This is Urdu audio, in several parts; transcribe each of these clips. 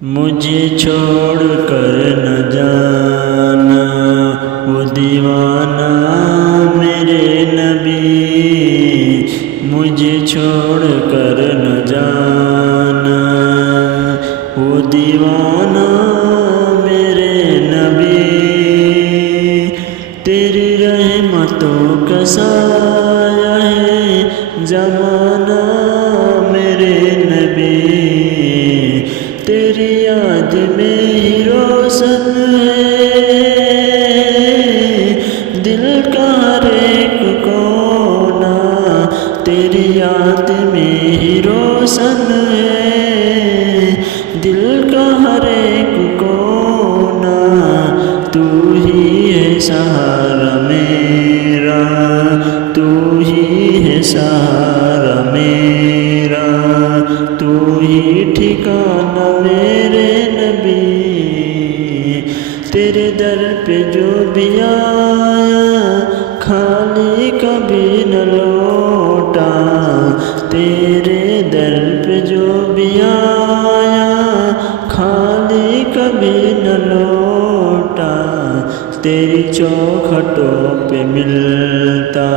مجھے چھوڑ کر نہ جانا وہ دیوانہ میرے نبی، مجھے چھوڑ کر نہ جانا وہ دیوانہ میرے نبی، تیری رحمتوں کا سایہ ہے زمانہ میرے نبی، تیری یاد میں ہی روشن ہے دل کا ہر ایک کونا، تیری یاد میں ہی روشن ہے دل کا ہر ایک کونا، تو ہی ہے سہارا میرا، تو ہی ہے سہارا میرا، تو ہی ٹھکانہ میرے نبی، تیرے در پہ جو بھی آیا خالی کبھی نہ لوٹا، تیرے در پہ جو بھی آیا خالی کبھی نہ لوٹا، تیری چوکھٹوں پہ ملتا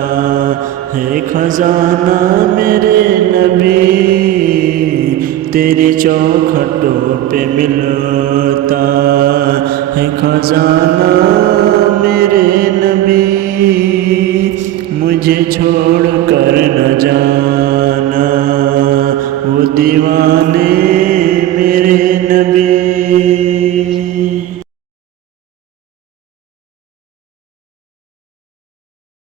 ہے خزانہ میرے نبی، تیری چوکھٹوں پہ ملتا ہے خزانہ میرے نبی، مجھے چھوڑ کر نہ جانا وہ دیوانے